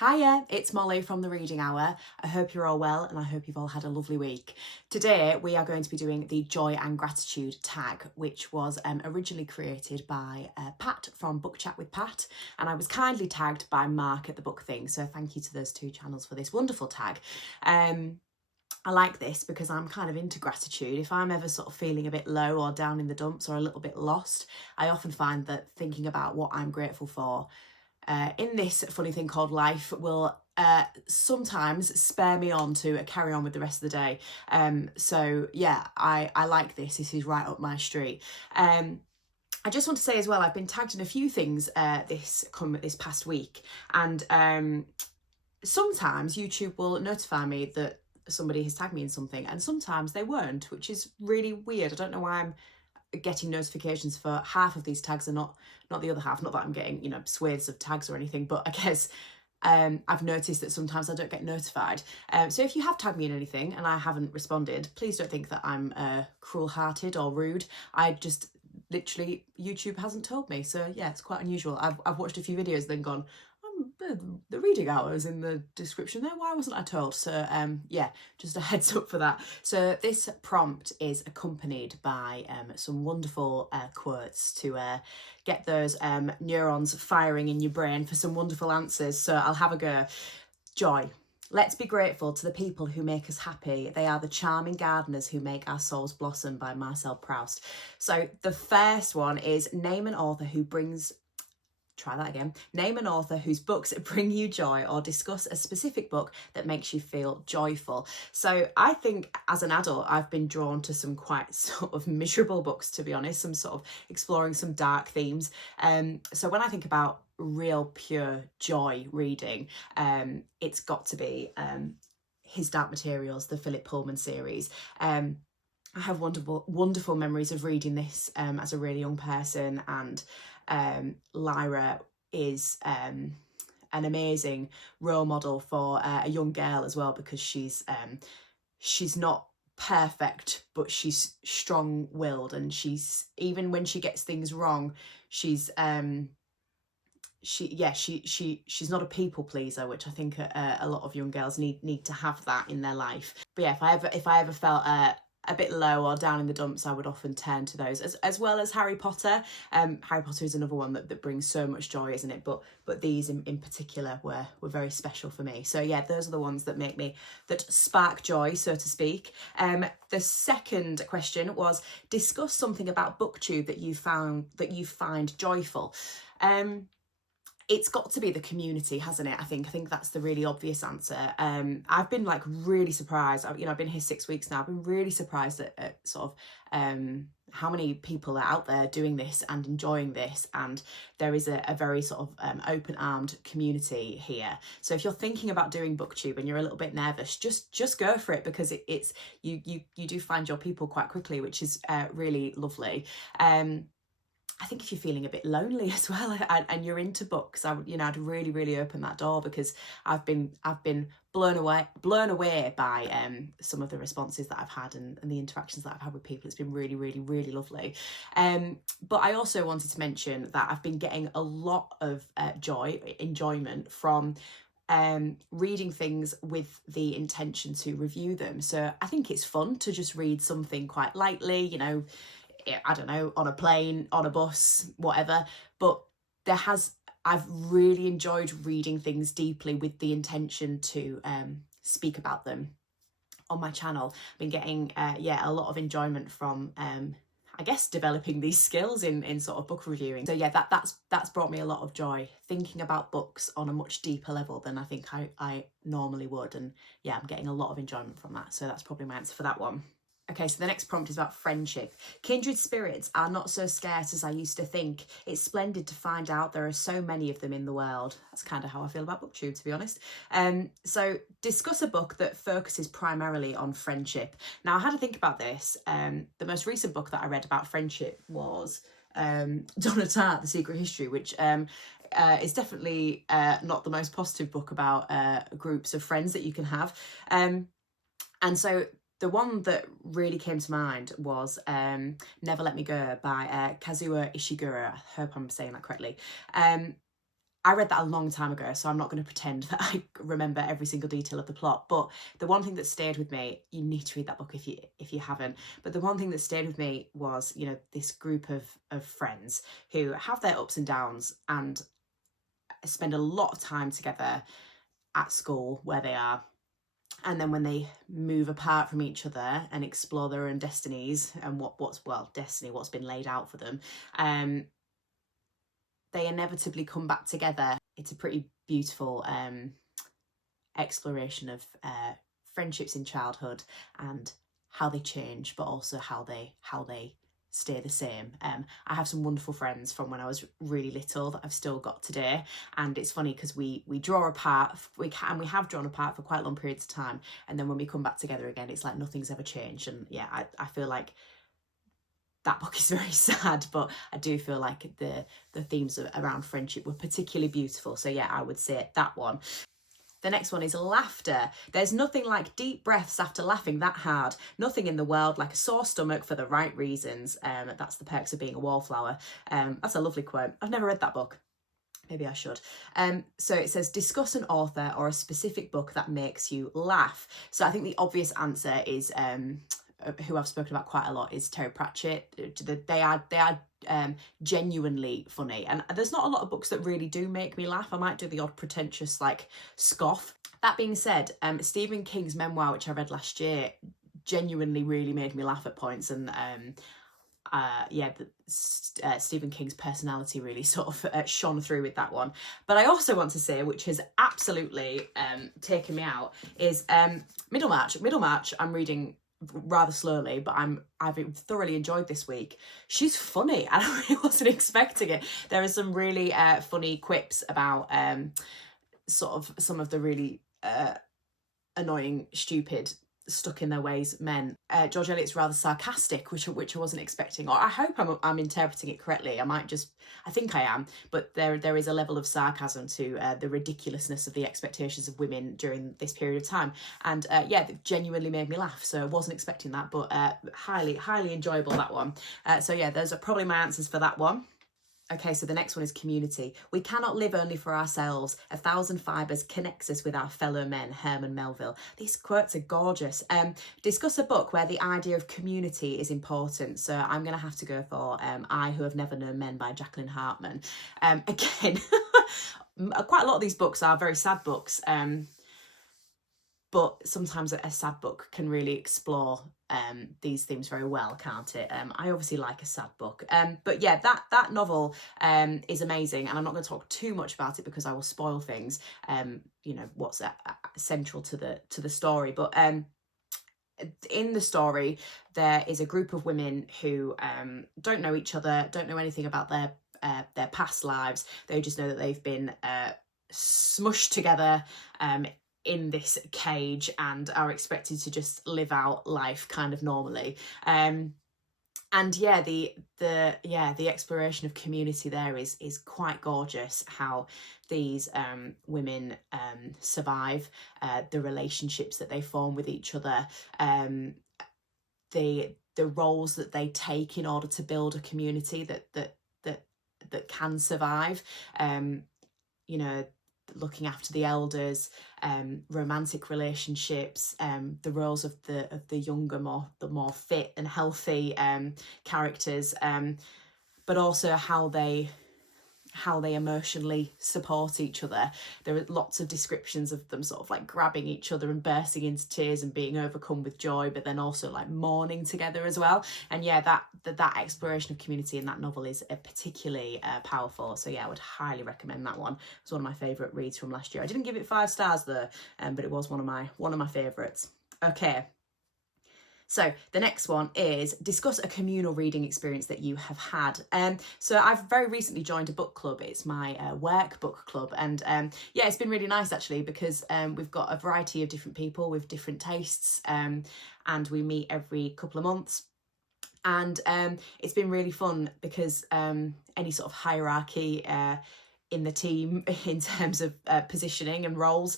Hiya, it's Molly from the Reading Hour. I hope you're all well and I hope you've all had a lovely week. Today we are going to be doing the joy and gratitude tag, which was originally created by Pat from Book Chat with Pat, and I was kindly tagged by Mark at the Book Thing, so thank you to those two channels for this wonderful tag. I like this because I'm kind of into gratitude. If I'm ever sort of feeling a bit low or down in the dumps or a little bit lost, I often find that thinking about what I'm grateful for in this funny thing called life will sometimes spur me on to carry on with the rest of the day. So yeah, I like this. This is right up my street. I just want to say as well, I've been tagged in a few things this past week, and sometimes YouTube will notify me that somebody has tagged me in something, and sometimes they won't, which is really weird. I don't know why I'm getting notifications for half of these tags and not the other half. Not that I'm getting, you know, swathes of tags or anything, but I guess I've noticed that sometimes I don't get notified. So if you have tagged me in anything and I haven't responded, please don't think that I'm cruel-hearted or rude. I just literally, YouTube hasn't told me. So yeah, it's quite unusual. I've watched a few videos then gone, the reading hours in the description there, why wasn't I told? So yeah, just a heads up for that. So this prompt is accompanied by some wonderful quotes to get those neurons firing in your brain for some wonderful answers. So I'll have a go. Joy. Let's be grateful to the people who make us happy. They are the charming gardeners who make our souls blossom, by Marcel Proust. So the first one is name an author who brings Try that again. Name an author whose books bring you joy, or discuss a specific book that makes you feel joyful. So I think as an adult, I've been drawn to some quite sort of miserable books, to be honest, some sort of exploring some dark themes. So when I think about real pure joy reading, it's got to be His Dark Materials, the Philip Pullman series. I have wonderful memories of reading this as a really young person, and Lyra is an amazing role model for a young girl as well, because she's not perfect, but she's strong-willed, and she's, even when she gets things wrong, she's she's not a people pleaser, which I think a lot of young girls need to have that in their life. But yeah, if I ever felt a bit low or down in the dumps, I would often turn to those, as well as Harry Potter. Harry Potter is another one that brings so much joy, isn't it? But these in particular were very special for me. So yeah, those are the ones that spark joy, so to speak. The second question was, discuss something about Booktube that you find joyful. It's got to be the community, hasn't it? I think that's the really obvious answer. I've been like really surprised. I've been here 6 weeks now. I've been really surprised at sort of how many people are out there doing this and enjoying this, and there is a very sort of open-armed community here. So if you're thinking about doing Booktube and you're a little bit nervous, just go for it, because it's you do find your people quite quickly, which is really lovely. I think if you're feeling a bit lonely as well, and you're into books, I'd really open that door, because I've been blown away by some of the responses that I've had and the interactions that I've had with people. It's been really lovely. But I also wanted to mention that I've been getting a lot of enjoyment from reading things with the intention to review them. So I think it's fun to just read something quite lightly, you know, I don't know, on a plane, on a bus, whatever. But I've really enjoyed reading things deeply with the intention to speak about them on my channel. I've been getting a lot of enjoyment from I guess developing these skills in sort of book reviewing. So yeah, that's brought me a lot of joy, thinking about books on a much deeper level than I think I normally would. And yeah, I'm getting a lot of enjoyment from that. So that's probably my answer for that one. Okay, so the next prompt is about friendship. Kindred spirits are not so scarce as I used to think. It's splendid to find out there are so many of them in the world. That's kind of how I feel about Booktube, to be honest. So discuss a book that focuses primarily on friendship. Now, I had to think about this. The most recent book that I read about friendship was Donna Tartt, The Secret History, which is definitely not the most positive book about groups of friends that you can have. And so the one that really came to mind was Never Let Me Go by Kazuo Ishiguro. I hope I'm saying that correctly. I read that a long time ago, so I'm not going to pretend that I remember every single detail of the plot. But the one thing that stayed with me, you need to read that book if you haven't. But the one thing that stayed with me was, you know, this group of friends who have their ups and downs and spend a lot of time together at school where they are. And then when they move apart from each other and explore their own destinies and what's been laid out for them, they inevitably come back together. It's a pretty beautiful exploration of friendships in childhood and how they change, but also how they stay the same. I have some wonderful friends from when I was really little that I've still got today, and it's funny because we draw apart, we have drawn apart for quite long periods of time, and then when we come back together again, it's like nothing's ever changed. And yeah, I feel like that book is very sad, but I do feel like the themes around friendship were particularly beautiful. So yeah, I would say that one. The next one is laughter. There's nothing like deep breaths after laughing that hard. Nothing in the world like a sore stomach for the right reasons. That's the perks of being a wallflower. That's a lovely quote. I've never read that book. Maybe I should. So it says, discuss an author or a specific book that makes you laugh. So I think the obvious answer is who I've spoken about quite a lot is Terry Pratchett. They are genuinely funny, and there's not a lot of books that really do make me laugh. I might do the odd pretentious like scoff. That being said, Stephen King's memoir, which I read last year, genuinely really made me laugh at points, and Stephen King's personality really sort of shone through with that one. But I also want to say, which has absolutely taken me out, is Middlemarch. Middlemarch I'm reading rather slowly, but I've thoroughly enjoyed this week. She's funny, and I really wasn't expecting it. There are some really funny quips about sort of some of the really annoying, stupid, stuck in their ways men. George Eliot's rather sarcastic, which I wasn't expecting, or I hope I'm interpreting it correctly. I think I am, but there is a level of sarcasm to the ridiculousness of the expectations of women during this period of time, and it genuinely made me laugh. So I wasn't expecting that, but highly enjoyable, that one. So yeah, those are probably my answers for that one. Okay, so the next one is community. We cannot live only for ourselves. 1,000 fibres connects us with our fellow men, Herman Melville. These quotes are gorgeous. Discuss a book where the idea of community is important. So I'm going to have to go for I Who Have Never Known Men by Jacqueline Hartman. Again, quite a lot of these books are very sad books. But sometimes a sad book can really explore these themes very well, can't it? I obviously like a sad book. But yeah, that novel is amazing, and I'm not going to talk too much about it because I will spoil things. You know, what's central to the story. But in the story, there is a group of women who don't know each other, don't know anything about their past lives. They just know that they've been smushed together in this cage and are expected to just live out life kind of normally. And yeah, the exploration of community there is quite gorgeous. How these women survive, the relationships that they form with each other, the roles that they take in order to build a community that can survive. You know, looking after the elders, romantic relationships, the roles of the younger, the more fit and healthy characters, but also how they emotionally support each other. There are lots of descriptions of them sort of like grabbing each other and bursting into tears and being overcome with joy, but then also like mourning together as well. And yeah, that exploration of community in that novel is particularly powerful. So yeah, I would highly recommend that one. It's one of my favourite reads from last year. I didn't give it 5 stars though, but it was one of my favourites. Okay. So the next one is discuss a communal reading experience that you have had. So I've very recently joined a book club. It's my work book club, and yeah, it's been really nice actually, because we've got a variety of different people with different tastes, and we meet every couple of months. And it's been really fun because any sort of hierarchy in the team in terms of positioning and roles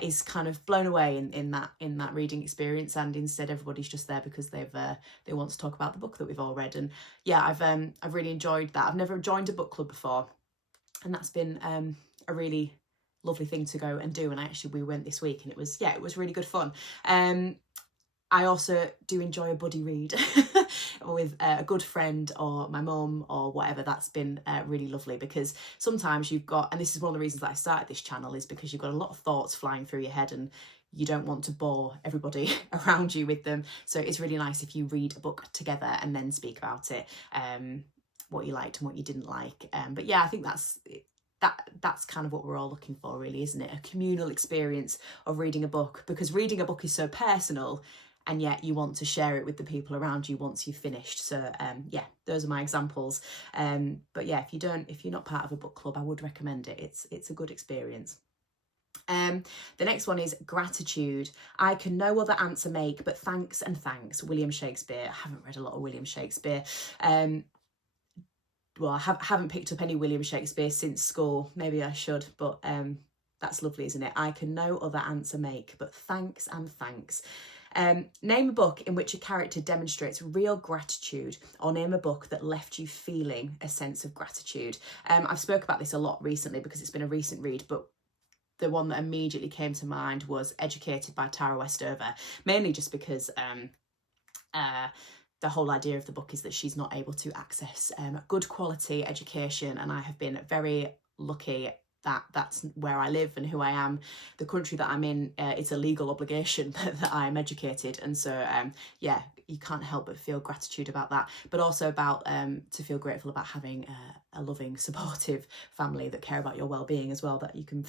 is kind of blown away in that reading experience, and instead everybody's just there because they want to talk about the book that we've all read. And yeah, I've really enjoyed that. I've never joined a book club before, and that's been a really lovely thing to go and do. And we went this week, and it was really good fun. I also do enjoy a buddy read with a good friend or my mum or whatever. That's been really lovely, because sometimes you've got, and this is one of the reasons that I started this channel, is because you've got a lot of thoughts flying through your head and you don't want to bore everybody around you with them. So it's really nice if you read a book together and then speak about it, what you liked and what you didn't like. But yeah, I think that's kind of what we're all looking for, really, isn't it? A communal experience of reading a book, because reading a book is so personal, and yet you want to share it with the people around you once you've finished. So yeah, those are my examples. But yeah, if you're not part of a book club, I would recommend it. It's a good experience. The next one is gratitude. I can no other answer make but thanks and thanks. William Shakespeare. I haven't read a lot of William Shakespeare. Well, I haven't picked up any William Shakespeare since school. Maybe I should, but that's lovely, isn't it? I can no other answer make but thanks and thanks. Name a book in which a character demonstrates real gratitude, or name a book that left you feeling a sense of gratitude. I've spoke about this a lot recently because it's been a recent read, but the one that immediately came to mind was Educated by Tara Westover, mainly just because the whole idea of the book is that she's not able to access good quality education, and I have been very lucky that that's where I live and who I am. The country that I'm in, it's a legal obligation that I am educated, and so yeah, you can't help but feel gratitude about that, but also about to feel grateful about having a loving, supportive family that care about your well-being as well. That you can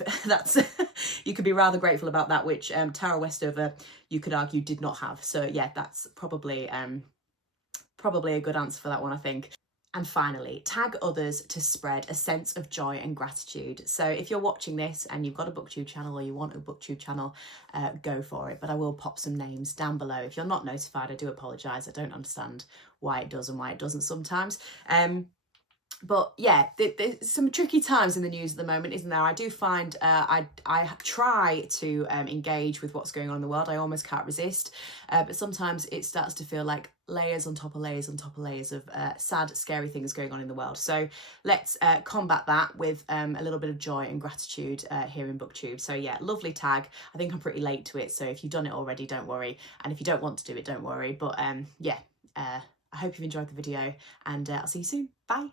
you could be rather grateful about that, which Tara Westover, you could argue, did not have. So yeah, that's probably a good answer for that one, I think. And finally, tag others to spread a sense of joy and gratitude. So if you're watching this and you've got a Booktube channel or you want a Booktube channel, go for it. But I will pop some names down below. If you're not notified, I do apologise. I don't understand why it does and why it doesn't sometimes. But yeah, there's some tricky times in the news at the moment, isn't there? I do find I try to engage with what's going on in the world. I almost can't resist. But sometimes it starts to feel like layers on top of layers on top of layers of sad, scary things going on in the world. So let's combat that with a little bit of joy and gratitude here in Booktube. So yeah, lovely tag. I think I'm pretty late to it. So if you've done it already, don't worry. And if you don't want to do it, don't worry. But yeah, I hope you've enjoyed the video, and I'll see you soon. Bye.